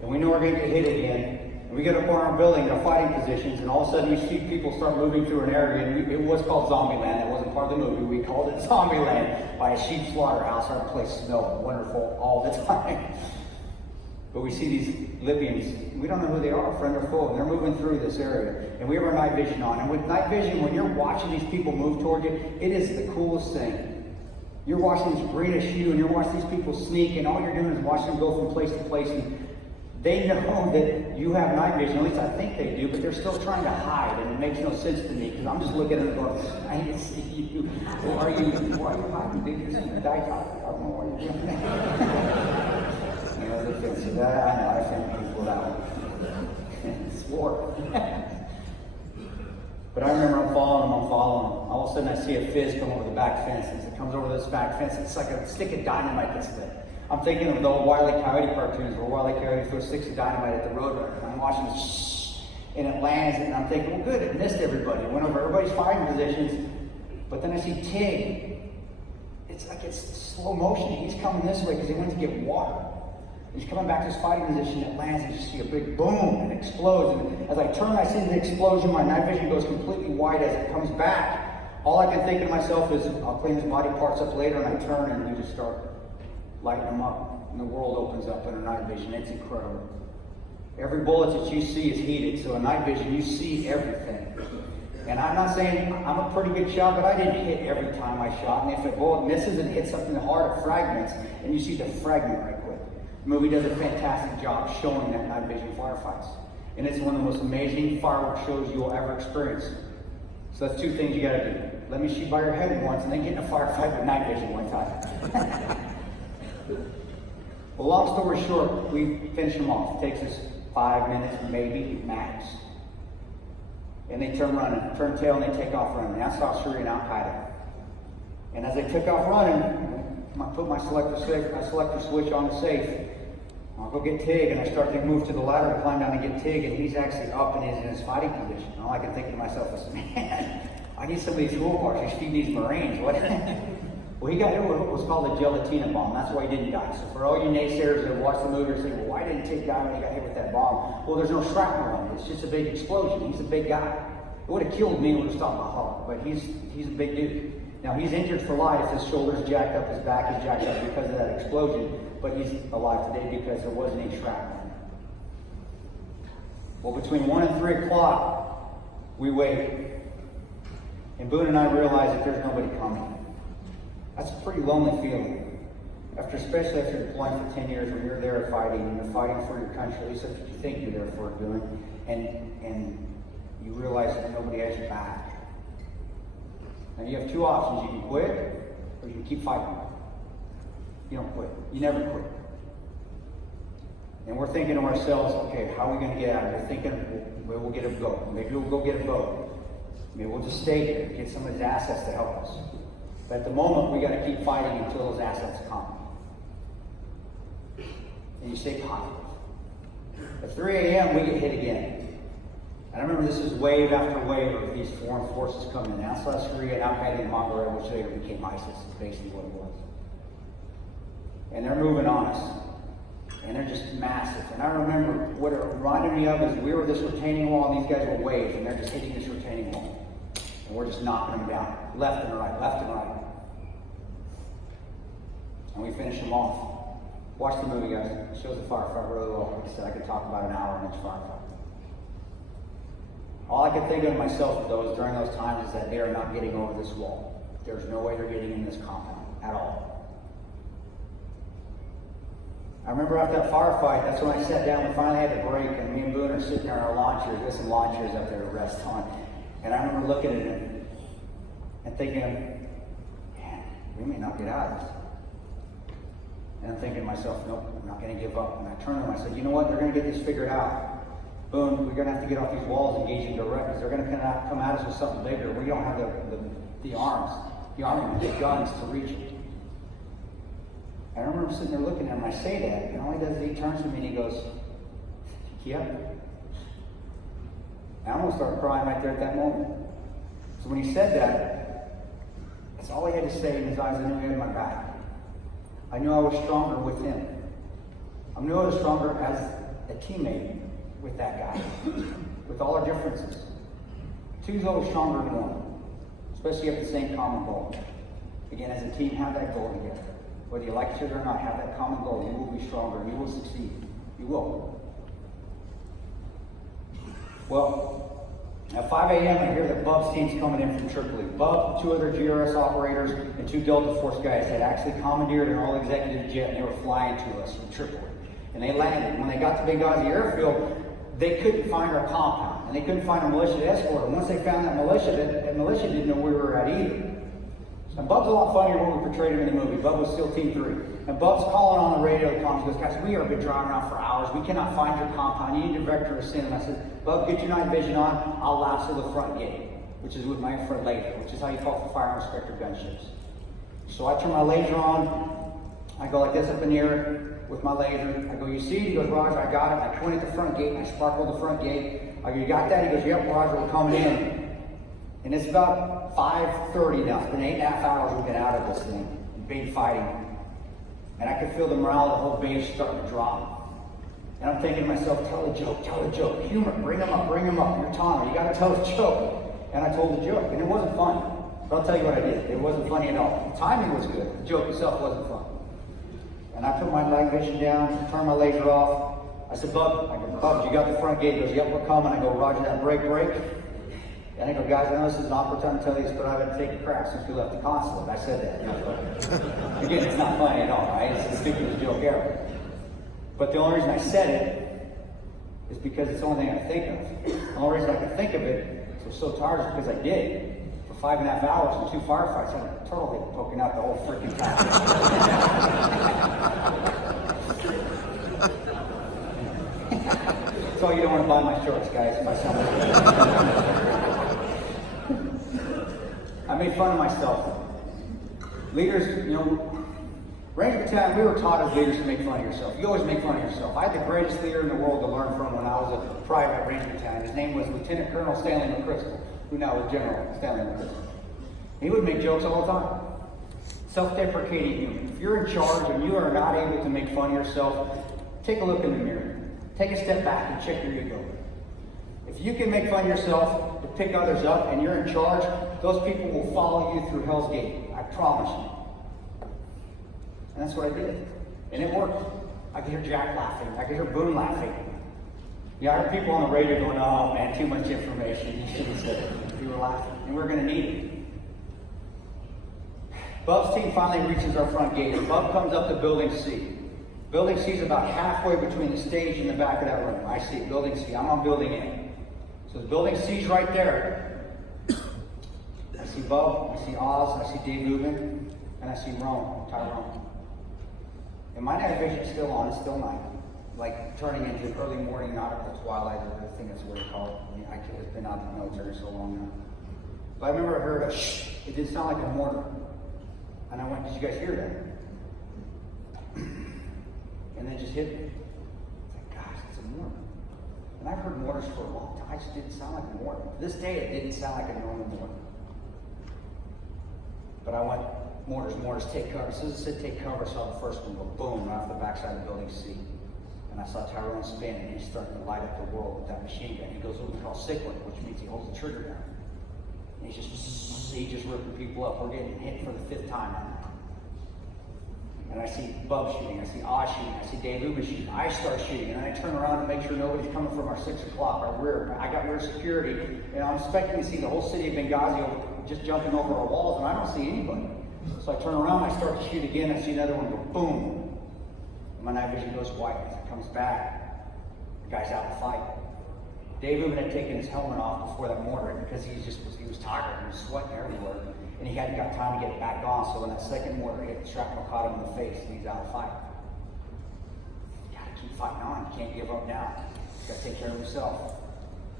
and we know we're going to get hit again. And we get up on our building in our fighting positions, and all of a sudden you see people start moving through an area, and it was called Zombie Land. It wasn't part of the movie. We called it Zombie Land by a sheep slaughterhouse. Our place smelled wonderful all the time. But we see these Libyans. We don't know who they are, friend or foe, and they're moving through this area. And we have our night vision on. And with night vision, when you're watching these people move toward you, it is the coolest thing. You're watching this greenish hue, and you're watching these people sneak, and all you're doing is watching them go from place to place. And they know that you have night vision, at least I think they do, but they're still trying to hide, and it makes no sense to me, because I'm just looking at them going, I can see you. Why are you hiding? Did you see the die? I don't know why you're doing that. You know, they can say that. I know, I think people that one. It's war. But I remember I'm following them. All of a sudden I see a fizz come over the back fence. As it comes over this back fence, it's like a stick of dynamite that's lit. I'm thinking of the old Wile E. Coyote cartoons where Wile E. Coyote throws sticks of dynamite at the road runner. And I'm watching it, shh, and it lands, and I'm thinking, well, good, it missed everybody. It went over everybody's fighting positions. But then I see Tig. It's like it's slow motion. He's coming this way because he went to get water. He's coming back to his fighting position, it lands, and you see a big boom, and it explodes. And as I turn, I see the explosion, my night vision goes completely white as it comes back. All I can think to myself is, I'll clean his body parts up later, and I turn, and we just start lighting them up. And the world opens up in a night vision. It's incredible. Every bullet that you see is heated, so in night vision, you see everything. And I'm not saying I'm a pretty good shot, but I didn't hit every time I shot. And if a bullet misses and hits something hard, it fragments, and you see the fragment right quick. The movie does a fantastic job showing that night vision firefights. And it's one of the most amazing fireworks shows you will ever experience. So that's two things you gotta do. Let me shoot by your head once and then get in a firefight with night vision one time. Well, long story short, we finish them off. It takes us 5 minutes, maybe, max. And they turn tail, and they take off running. That's South Syria and Al-Qaeda. And as they took off running, I put my selector switch on the safe. I'll go get Tig, and I start to move to the ladder to climb down and get Tig, and he's actually up and he's in his fighting position. All I can think to myself is, man, I need some of these toolbars. He's feeding these Marines. What? Well, he got hit with what was called a gelatina bomb. That's why he didn't die. So for all you naysayers that watch the movie and say, well, why didn't Tig die when he got hit with that bomb? Well, there's no shrapnel on it. It's just a big explosion. He's a big guy. It would have killed me, it would have stopped my heart. But he's a big dude. Now, he's injured for life. His shoulder's jacked up, his back is jacked up because of that explosion. But he's alive today because there wasn't any shrapnel. Well, between 1 and 3 o'clock, we wait. And Boone and I realize that there's nobody coming. That's a pretty lonely feeling. Especially after deploying for 10 years when you're there fighting, and you're fighting for your country, at least that's what you think you're there for doing. And you realize that nobody has your back. Now you have two options. You can quit, or you can keep fighting. You don't quit. You never quit. And we're thinking to ourselves, okay, how are we going to get out of here? Thinking, Maybe we'll get a boat. Maybe we'll go get a boat. Maybe we'll just stay here, get some of his assets to help us. But at the moment, we got to keep fighting until those assets come. And you stay positive. At 3 a.m., we get hit again. And I remember this is wave after wave of these foreign forces coming in. Now South Korea and Al-Qaeda and Mongolia, which later became ISIS, is basically what it was. And they're moving on us. And they're just massive. And I remember what it reminded me of is we were this retaining wall, and these guys were waves, and they're just hitting this retaining wall. And we're just knocking them down, left and right, left and right. And we finish them off. Watch the movie, guys. It shows the firefight really well. Like I said, I could talk about an hour on each firefight. All I could think of myself though during those times is that they are not getting over this wall. There's no way they're getting in this compound at all. I remember after that firefight, that's when I sat down and finally had to break, and me and Boone are sitting there in our lawn chairs. There's some lawn chairs up there to rest on. And I remember looking at it and thinking, man, we may not get out of this. And I'm thinking to myself, nope, I'm not going to give up. And I turned to them, I said, you know what, they're going to get this figured out. Boom, we're going to have to get off these walls and engage in direct, because they're going to come at us with something bigger. We don't have the arms, the armament, the guns to reach it. And I remember sitting there looking at him, and I say that, and all he does is he turns to me and he goes, yep. And I almost started crying right there at that moment. So when he said that, that's all he had to say in his eyes. I knew he had my back. I knew I was stronger with him. I knew I was stronger as a teammate with that guy, with all our differences. Two's always stronger than one, especially if the same common goal. Again, as a team, have that goal together. Whether you like each other or not, have that common goal. You will be stronger. You will succeed. You will. Well, at 5 a.m., I hear that Bub's team's coming in from Tripoli. Bub, 2 other GRS operators, and 2 Delta Force guys had actually commandeered an all-executive jet, and they were flying to us from Tripoli. And they landed. When they got to Benghazi Airfield, they couldn't find our compound, and they couldn't find a militia to escort them. Once they found that militia didn't know where we were at either. And Bub's a lot funnier when we portrayed him in the movie. Bub was still Team 3. And Bub's calling on the radio to comms. He goes, guys, we have been driving around for hours. We cannot find your compound. You need to vector us in. And I said, Bub, get your night vision on. I'll lasso the front gate, which is with my infrared laser, which is how you call for firearm inspector gunships. So I turn my laser on. I go like this up in the air with my laser. I go, you see? He goes, Roger, I got it. I point at the front gate, and I sparkle the front gate. I go, you got that? He goes, yep, Roger, we're coming in. And it's about 5:30 now. It's been 8.5 hours we've been out of this thing. We've been fighting. And I could feel the morale of the whole base starting to drop. And I'm thinking to myself, tell a joke, humor, bring them up, You're Tanto, you gotta tell a joke. And I told the joke, and it wasn't funny. But I'll tell you what I did. It wasn't funny at all. The timing was good. The joke itself wasn't fun. And I put my night vision down, turned my laser off. I said, Bub, you got the front gate? He goes, yep, we're coming. I go, Roger that, break. And I go, guys, I know this is an awkward time to tell you this, but I've been taking crap since we left the consulate. I said that. Again, it's not funny at all, right? It's the stupidest joke ever. But the only reason I said it is because it's the only thing I can think of. The only reason I can think of it, so I was so tired, is because I did it. For 5.5 hours and 2 firefights, I had a turtle head poking out the whole freaking time. That's all you don't want to buy my shorts, guys, if I sound like I made fun of myself. Leaders, Ranger Battalion, we were taught as leaders to make fun of yourself. You always make fun of yourself. I had the greatest leader in the world to learn from when I was a private at Ranger Battalion. His name was Lieutenant Colonel Stanley McChrystal, who now is General Stanley McChrystal. He would make jokes all the time. Self-deprecating humor. If you're in charge and you are not able to make fun of yourself, take a look in the mirror. Take a step back and check your ego. If you can make fun of yourself to pick others up and you're in charge, those people will follow you through Hell's Gate. I promise you. And that's what I did. And it worked. I could hear Jack laughing. I could hear Boone laughing. I heard people on the radio going, oh man, too much information. You should have said it. We were laughing. And we were going to need it. Bub's team finally reaches our front gate. And Bub comes up to Building C. Building C is about halfway between the stage and the back of that room. I see it, Building C. I'm on Building A. So Building C's right there. I see Bub, I see Oz, I see Dave Lubin, and I see Tyrone. And my night vision is still on, it's still night. like turning into early morning nautical twilight, I think that's what they call it. I mean, I've been out in the military so long now. But I remember I heard a shh. It did sound like a mortar. And I went, did you guys hear that? And then it just hit me. It's like, gosh, it's a mortar. And I've heard mortars for a long time. It just didn't sound like a mortar. To this day, it didn't sound like a normal mortar. But I went, mortars, take cover. As soon as it said take cover, I saw the first one go boom right off the backside of the building C. And I saw Tyrone spin, and he's starting to light up the world with that machine gun. He goes what we call cyclic, which means he holds the trigger down. And he's just ripping people up. We're getting hit for the 5th time now. And I see Bub shooting, I see Oz shooting, I see Dave Uba shooting. I start shooting, and I turn around to make sure nobody's coming from our 6 o'clock, our rear. I got rear security, and I'm expecting to see the whole city of Benghazi just jumping over our walls, and I don't see anybody. So I turn around, I start to shoot again, I see another one go boom. And my night vision goes white. As it comes back, the guy's out to fight. Dave Uba had taken his helmet off before that mortar hit because he was tired, he was sweating everywhere. And he hadn't got time to get it back on, so when that second mortar hit, the shrapnel caught him in the face, and he's out of fight. You gotta keep fighting on, you can't give up now. You gotta take care of yourself.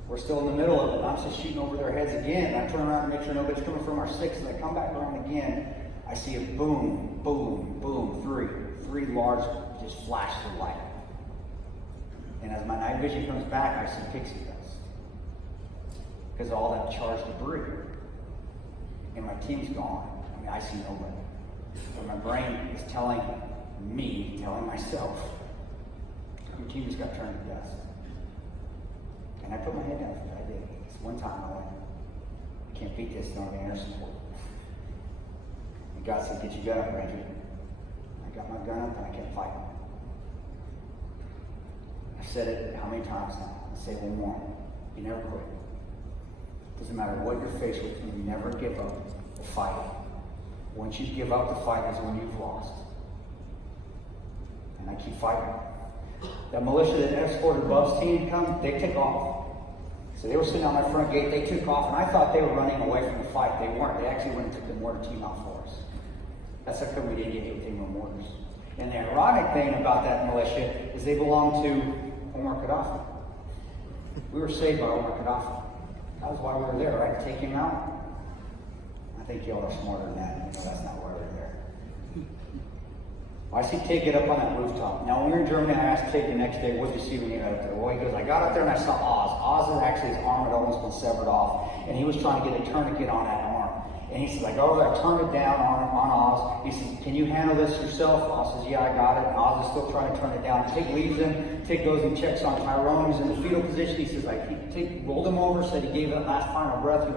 We're still in the middle of it. I'm just shooting over their heads again. I turn around to make sure nobody's coming from our 6, and I come back around again. I see a boom, boom, boom, 3. 3 large just flashes of light. And as my night vision comes back, I see pixie dust. Because of all that charged debris. And my team's gone. I mean, I see nobody. But my brain is telling myself, your team just got turned to dust. And I put my head down for that. I did. It's one time I went, I can't beat this, don't have any air support. And God said, get your gun up, Ranger. I got my gun up and I kept fighting. I've said it how many times now? I'll say it one more. You never quit. Doesn't matter what you're faced with, you never give up the fight. Once you give up the fight is when you've lost. And I keep fighting. That militia that escorted Bub's team come, they took off. So they were sitting on my front gate, they took off, and I thought they were running away from the fight. They weren't. They actually went and took the mortar team out for us. That's how come we didn't get hit with any more mortars. And the ironic thing about that militia is they belong to Omar Gaddafi. We were saved by Omar Gaddafi. That was why we were there, right? To take him out. I think y'all are smarter than that. You know, that's not why we're there. Well, I see Tig get up on that rooftop. Now, when we were in Germany, I asked Tig the next day, what did you see when you got up there? Well, he goes, I got up there and I saw Oz. Oz is actually, his arm had almost been severed off. And he was trying to get a tourniquet on that arm. And he says, I go over there, I turned it down on Oz. He says, can you handle this yourself? Oz says, yeah, I got it. And Oz is still trying to turn it down. Tig leaves him. Tig goes and checks on Tyrone. He's in the fetal position. He says, Tig rolled him over, said he gave that last final breath.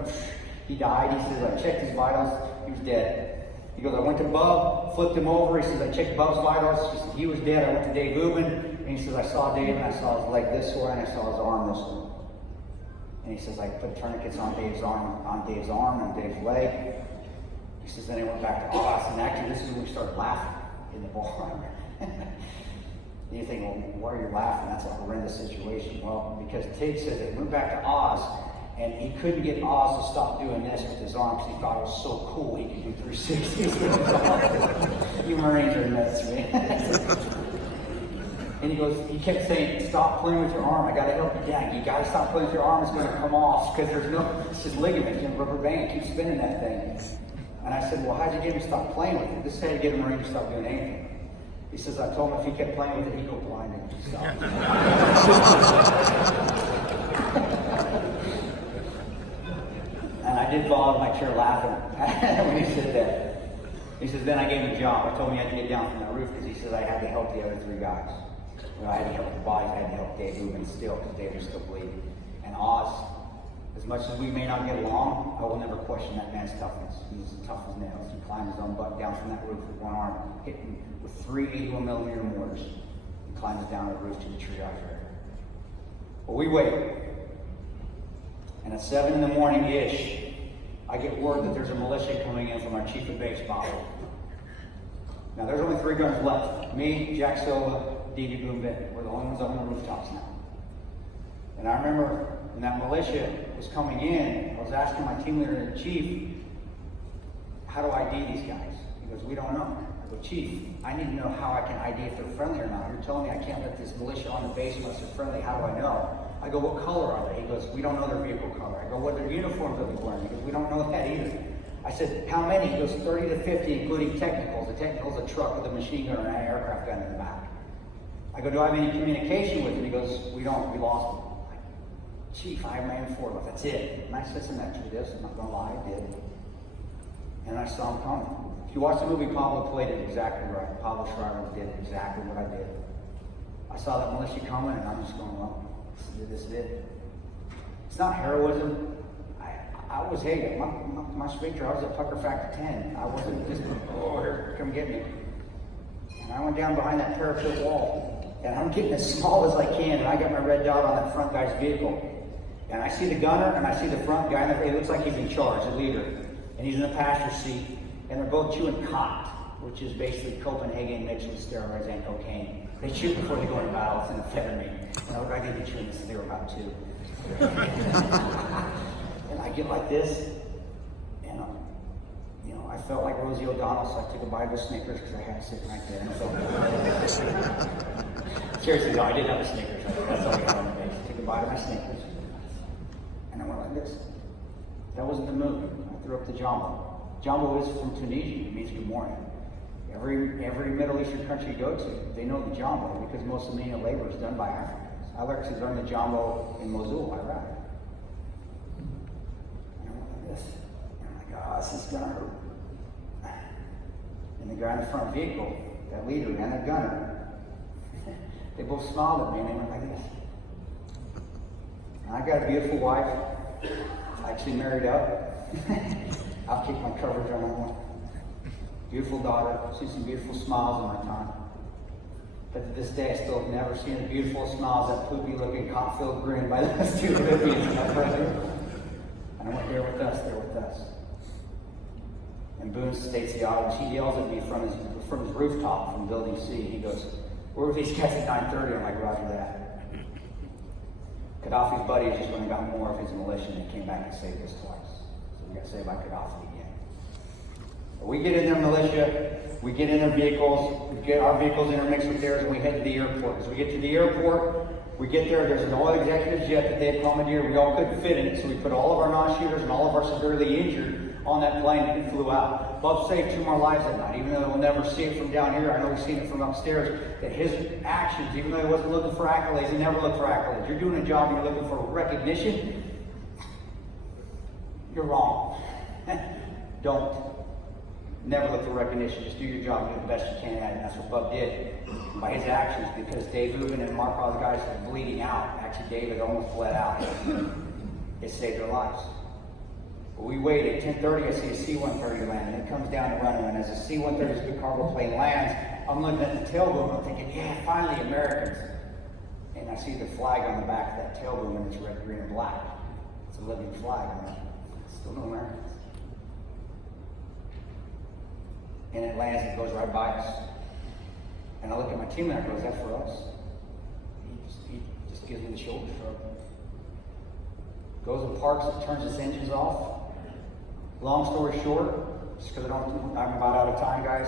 He died. He says, I checked his vitals. He was dead. He goes, I went to Bub, flipped him over. He says, I checked Bub's vitals. He said, he was dead. I went to Dave Ubin. And he says, I saw Dave and I saw his leg this way and I saw his arm this way. And he says, I put tourniquets on Dave's arm and Dave's leg. He says, then I went back to Oz. And actually, this is when we started laughing in the bar. And you think, well, why are you laughing? That's a horrendous situation. Well, because Tig says it went back to Oz, and he couldn't get Oz to stop doing this with his arm because he thought it was so cool he could do 360s with his arm. You Marines are nuts, man. And he goes, he kept saying, stop playing with your arm. I got to help you down. You got to stop playing with your arm. It's going to come off because it's just ligaments and rubber band. Keep spinning that thing. And I said, well, how'd you get him to stop playing with it? This is how you get a Marine to stop doing anything. He says, I told him if he kept playing with it, he'd go blind and he'd stop. And I did fall out of my chair laughing when he said that. He says, then I gave him a job. I told him he had to get down from that roof because he says I had to help the other 3 guys. You know, I had to help the bodies, I had to help Dave Ubin still because Dave was still bleeding. And Oz, as much as we may not get along, I will never question that man's toughness. He's as tough as nails. He climbed his own butt down from that roof with one arm, hitting with 3 81mm mortars. He climbs down the roof to the triage area. Well, we wait. And at 7 in the morning-ish, I get word that there's a militia coming in from our chief of base, Bob. Now, there's only 3 guns left. Me, Jack Silva, D.D. Boom Bennett. We're the only ones on the rooftops now. And I remember when that militia was coming in, I was asking my team leader and chief, how do I ID these guys? He goes, we don't know. I I go, Chief, I need to know how I can ID if they're friendly or not. You're telling me I can't let this militia on the base unless they're friendly. How do I know? I go, what color are they? He goes, we don't know their vehicle color. I go, what their uniforms are they wearing? He goes, we don't know that either. I said, how many? He goes, 30 to 50, including technicals. A technical's a truck with a machine gun and an aircraft gun in the back. I go, do I have any communication with him? He goes, we don't, we lost him. Like, Chief, I have my M4, that's it. And I said some extra this, I'm not gonna lie, I did. And I saw him coming. If you watch the movie, Pablo played it exactly right. Pablo Schreiber did exactly what I did. I saw that militia coming and I'm just going, well, this is it. It's not heroism. I was, hey, my sphincter, I was a pucker factor 10. I wasn't just, oh, here, come get me. And I went down behind that parapet wall. And I'm getting as small as I can, and I got my red dot on that front guy's vehicle. And I see the gunner, and I see the front guy, and it looks like he's in charge, the leader. And he's in the passenger seat, and they're both chewing cot, which is basically Copenhagen mixed with steroids and cocaine. They chew before they go into battle, it's an amphetamine. And I think they chewing this, they were about to. And I get like this, and I felt like Rosie O'Donnell, so I took a bite of Snickers because I had it sitting right there. And I felt seriously, though, I did have a Snickers. That's all I got on the base. I took a bite of my Snickers, and I went like this. That wasn't the move. I threw up the Jambo. Jambo is from Tunisia. It means good morning. Every Middle Eastern country you go to, they know the Jambo because most of the menial labor is done by Africans. I actually learned the Jambo in Mosul, Iraq. And I went like this. And I'm like, oh, this is gonna hurt. And the guy in the front vehicle, that leader and the gunner, they both smiled at me and they went like this. And I got a beautiful wife, actually married up. I'll keep my coverage on that one. Beautiful daughter, seen some beautiful smiles in my time. But to this day, I still have never seen the beautiful smiles, that poopy looking, cop-filled grin by those two Olympians in my presence. And I went, they're with us, they're with us. And Boone states the audience, he yells at me from his rooftop from building C. He goes, where were these guys at 9:30? I'm like, roger that. Gaddafi's buddies just went and got more of his militia and they came back and saved us twice. So we got saved by Gaddafi again. But we get in their militia, we get in their vehicles, we get our vehicles intermixed with theirs, and we head to the airport. As we get to the airport, we get there, there's an all executive jet that they had commandeered. We all couldn't fit in it, so we put all of our non-shooters and all of our severely injured on that plane and flew out. Bob saved 2 more lives that night, even though we'll never see it from down here. I know we've seen it from upstairs, that his actions, even though he wasn't looking for accolades, he never looked for accolades. You're doing a job and you're looking for recognition, you're wrong. Don't. Never look for recognition. Just do your job, do the best you can at it. And that's what Bub did by his actions, because Dave Rubin and Mark, all the guys that were bleeding out, actually David almost bled out. It saved their lives. We waited. 10:30, I see a C-130 land, and it comes down the runway. And as the C-130, this big cargo plane lands, I'm looking at the tail boom. I'm thinking, yeah, finally Americans. And I see the flag on the back of that tail boom, and it's red, green, and black. It's a living flag. I'm like, still no Americans. And it lands, it goes right by us. And I look at my team and I go, is that for us? He just gives me the shoulder shrug. Goes and parks, it turns its engines off. Long story short, just because I'm about out of time, guys.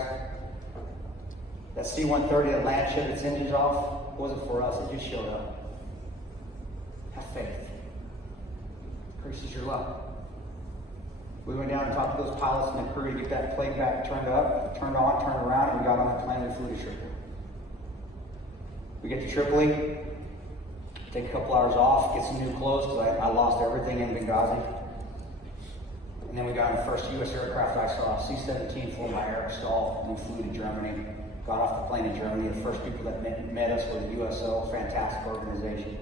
That C-130 that land shut its engines off wasn't for us, it just showed up. Have faith. Increases your luck. We went down and talked to those pilots and the crew to get that plane back turned up, turned on, turned around, and we got on the plane and flew to Tripoli. We get to Tripoli, take a couple hours off, get some new clothes because I lost everything in Benghazi. And then we got on the first U.S. aircraft I saw, C-17 flew by Eric Stahl, and we flew to Germany. Got off the plane in Germany. The first people that met us were the USO, fantastic organization.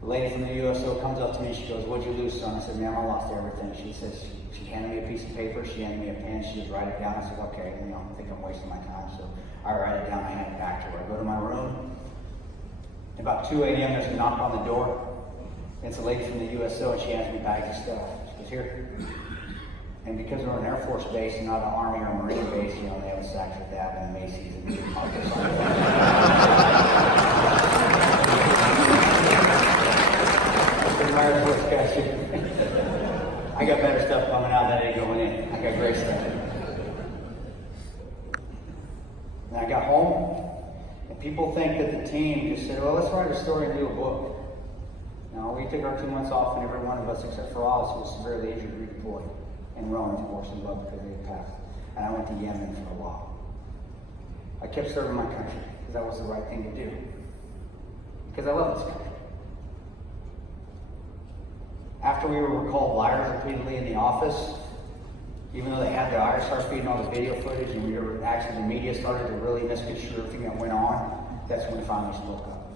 The lady from the USO comes up to me, she goes, what'd you lose, son? I said, ma'am, I lost everything. She says, she handed me a piece of paper, she handed me a pen, she just write it down. I said, okay, I think I'm wasting my time. So I write it down, I hand it back to her. I go to my room. About 2 a.m., there's a knock on the door. It's a lady from the USO, and she hands me bags of stuff. She goes, here. And because we're an Air Force base and not an Army or Marine base, they have a Saks Fifth Avenue, Macy's, and Neiman Marcus. Air Force guys. I got better stuff coming out that ain't going in. I got great stuff. And I got home, and people think that the team just said, well, let's write a story and do a book. No, we took our 2 months off, and every one of us, except for Alice, was severely injured, redeployed. And Rowan, of course, we loved because they had passed. And I went to Yemen for a while. I kept serving my country because that was the right thing to do. Because I love this country. After we were called liars repeatedly in the office, even though they had the ISR feed and all the video footage, and we were actually, the media started to really misconstrue everything that went on, that's when we finally spoke up.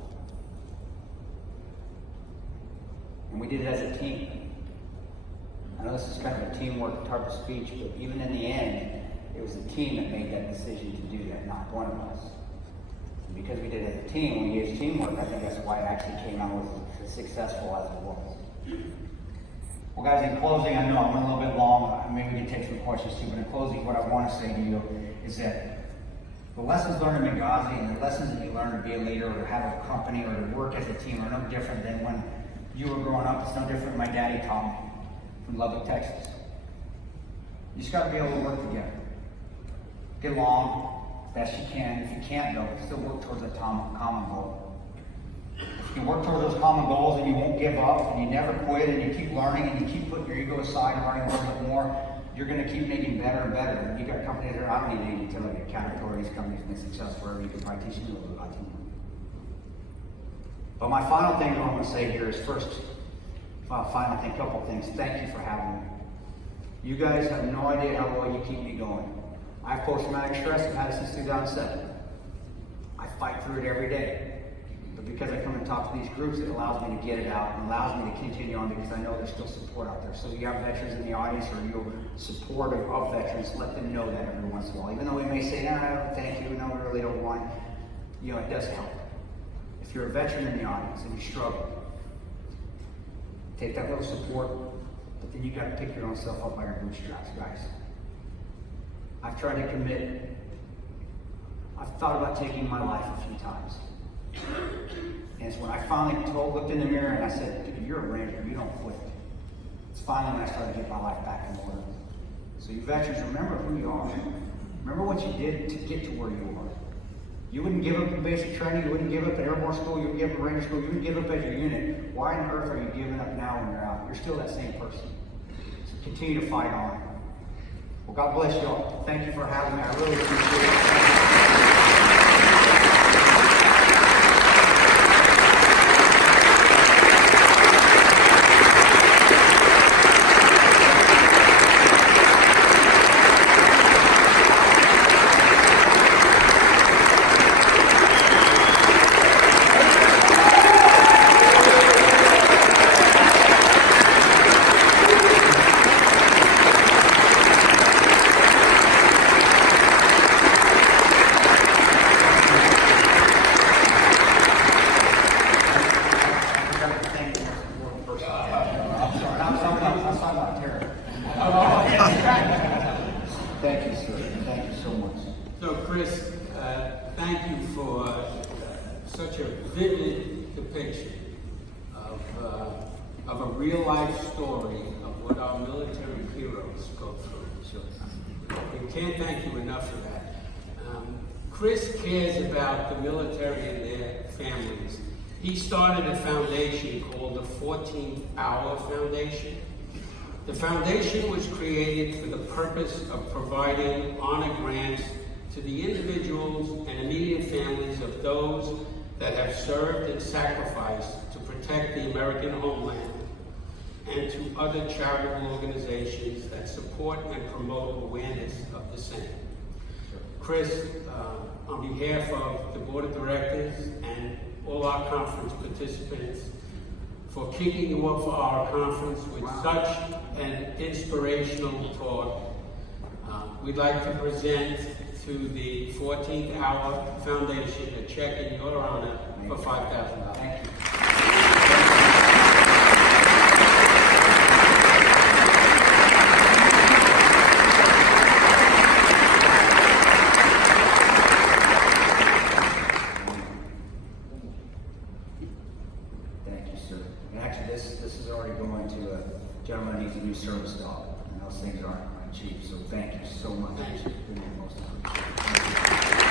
And we did it as a team. I know this is kind of a teamwork type of speech, but even in the end, it was the team that made that decision to do that, not one of us. And because we did it as a team, when we used teamwork, I think that's why it actually came out as successful as it was. Well, guys, in closing, I know I'm a little bit long. Maybe we can take some questions too, but in closing, what I want to say to you is that the lessons learned in Benghazi and the lessons that you learn to be a leader or to have a company or to work as a team are no different than when you were growing up. It's no different than my daddy taught me from Lubbock, Texas. You just got to be able to work together. Get along best you can. If you can't, though, still work towards a common goal. If you work towards those common goals and you won't give up and you never quit and you keep learning and you keep putting your ego aside and learning a little bit more, you're going to keep making better and better. And you got companies that I don't need to tell you, counter these companies and successful wherever you can probably teach you a little bit about teamwork. But my final thing I want to say here is first, final thing, couple things. Thank you for having me. You guys have no idea how well you keep me going. I have post-traumatic stress. I've had it since 2007. I fight through it every day. But because I come and talk to these groups, it allows me to get it out and allows me to continue on because I know there's still support out there. So if you have veterans in the audience or you're supportive of veterans, let them know that every once in a while. Even though we may say, no, thank you, no, we really don't want, it does help. If you're a veteran in the audience and you struggle, take that little support, but then you got to pick your own self up by your bootstraps, guys. I've tried to commit. I've thought about taking my life a few times. And it's when I finally looked in the mirror and I said, dude, you're a Ranger, you don't quit. It's finally when I started to get my life back in order. So you veterans, remember who you are. Remember what you did to get to where you are. You wouldn't give up in basic training, you wouldn't give up at airborne school, you wouldn't give up at Ranger school, you wouldn't give up as your unit. Why on earth are you giving up now when you're out? You're still that same person. So continue to fight on. Well, God bless you all. Thank you for having me. I really appreciate it. Thank you, sir. Thank you so much. So, Chris, thank you for such a vivid depiction of a real-life story of what our military heroes go through. So, we can't thank you enough for that. Chris cares about the military and their families. He started a foundation called the 14th Hour Foundation. The foundation was created for the purpose of providing honor grants to the individuals and immediate families of those that have served and sacrificed to protect the American homeland, and to other charitable organizations that support and promote awareness of the same. Chris, on behalf of the Board of Directors and all our conference participants, for kicking you off for our conference with such an inspirational talk, we'd like to present to the 14th Hour Foundation a check in your honor for $5,000. Thank you. This is already going to a gentleman who needs a new service dog, and those things aren't cheap. So thank you so much. You're the most appreciated.